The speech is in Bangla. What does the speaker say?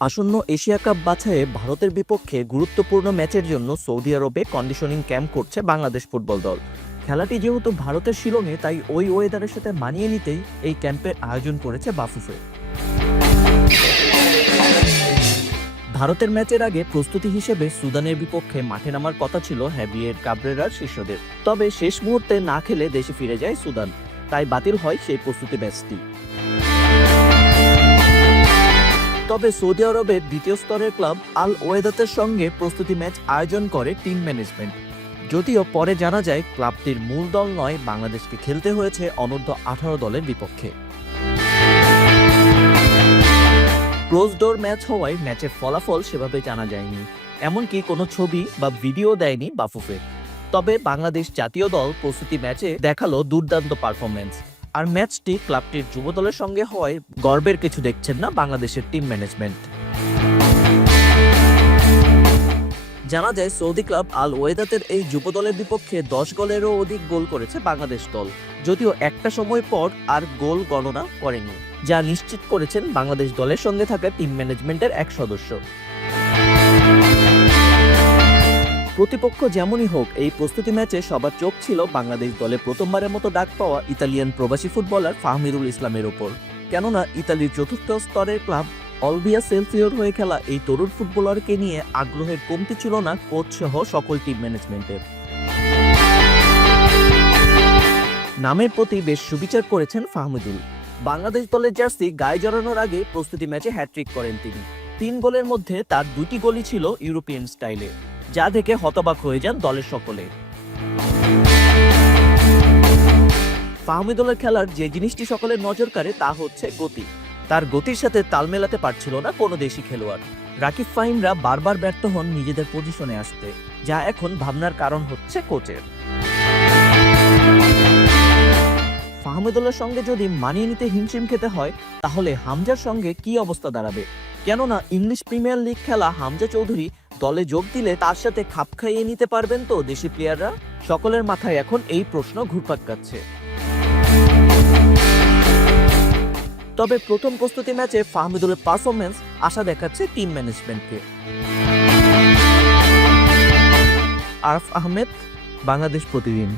আসন্ন এশিয়া কাপ বাছাইয়ে ভারতের বিপক্ষে গুরুত্বপূর্ণ ম্যাচের জন্য সৌদি আরবে কন্ডিশনিং ক্যাম্প করছে বাংলাদেশ ফুটবল দল। খেলাটি যেহেতু ভারতের শিলংয়ে তাই ওই ওয়েদারের সাথে মানিয়ে নিতেই এই ক্যাম্পের আয়োজন করেছে বাফুফে। ভারতের ম্যাচের আগে প্রস্তুতি হিসেবে সুদানের বিপক্ষে মাঠে নামার কথা ছিল হ্যাভিয়ের কাবরেরার শিষ্যদের তবে শেষ মুহূর্তে না খেলে দেশে ফিরে যায় সুদান। তাই বাতিল হয় সেই প্রস্তুতি ম্যাচটি। তবে সৌদি আরবের দ্বিতীয় স্তরের ক্লাব আল ওয়েদাতের সঙ্গে প্রস্তুতি ম্যাচ আয়োজন করে টিম ম্যানেজমেন্ট। যদিও পরে জানা যায়, ক্লাবটির মূল দল নয়, বাংলাদেশকে খেলতে হয়েছে অনূর্ধ্ব আঠারো দলের বিপক্ষে। ক্লোজডোর ম্যাচ হওয়ায় ম্যাচের ফলাফল সেভাবে জানা যায়নি। এমনকি কোনো ছবি বা ভিডিও দেয়নি বাফুফে তবে বাংলাদেশ জাতীয় দল প্রস্তুতি ম্যাচে দেখাল দুর্দান্ত পারফরমেন্স আর ম্যাচটি ক্লাবটির যুব দলের সঙ্গে হওয়ায় গর্বের কিছু দেখছেন না বাংলাদেশের টিম ম্যানেজমেন্ট। জানা যায়, সৌদি ক্লাব আল ওয়েদাতের এই যুব দলের বিপক্ষে দশ গোলেরও অধিক গোল করেছে বাংলাদেশ দল, যদিও একটা সময় পর আর গোল গণনা করেনি, যা নিশ্চিত করেছেন বাংলাদেশ দলের সঙ্গে থাকা টিম ম্যানেজমেন্টের এক সদস্য। প্রতিপক্ষ যেমনই হোক, এই প্রস্তুতি ম্যাচে সবার চোখ ছিল বাংলাদেশ দলে প্রথমবারের মতো ডাক পাওয়া ইতালিয়ান প্রবাসী ফুটবলার ফাহমিরুল ইসলামের ওপর। কেননা, ইতালির চতুর্থ স্তরের ক্লাব অলবিয়া সেলফিওর হয়ে খেলা এই তরুণ ফুটবলারকে নিয়ে আগ্রহের কমতি ছিল না কোচ সহ সকল টিম ম্যানেজমেন্টের নামের প্রতি বেশ সুবিচার করেছেন ফাহমিদুল। বাংলাদেশ দলের জার্সি গায়ে জড়ানোর আগে প্রস্তুতি ম্যাচে হ্যাট্রিক করেন তিনি। তিন গোলের মধ্যে তার দুটি গোলই ছিল ইউরোপিয়ান স্টাইলে। যা দেখে হতবাক হয়ে যান দলের সকলে। ফাহমিদুলের খেলার যে জিনিসটি সকলের নজর কাড়ে তা হচ্ছে গতি। তার গতির সাথে তাল মেলাতে পারছিল না কোনো দেশি খেলোয়াড়। রাকিব ফাহিমরা বারবার ব্যর্থ হন নিজেদের পজিশনে আসতে, যা এখন ভাবনার কারণ হচ্ছে কোচের। ফাহমিদুল্লার সঙ্গে যদি মানিয়ে নিতে হিমশিম খেতে হয়, তাহলে হামজার সঙ্গে কি অবস্থা দাঁড়াবে? কেননা ইংলিশ প্রিমিয়ার লিগ খেলা হামজা চৌধুরী দলে যোগ দিলে তার সাথে খাপ খাইয়ে নিতে পারবেন তো দেশি প্লেয়াররা সকলের মাথায় এখন এই প্রশ্ন ঘুরপাক কাচ্ছে তবে প্রথম প্রস্তুতি ম্যাচে ফাহমিদুলের পারফরমেন্স আশা দেখাচ্ছে টিম ম্যানেজমেন্টকে আরফ আহমেদ, বাংলাদেশ প্রতিদিন।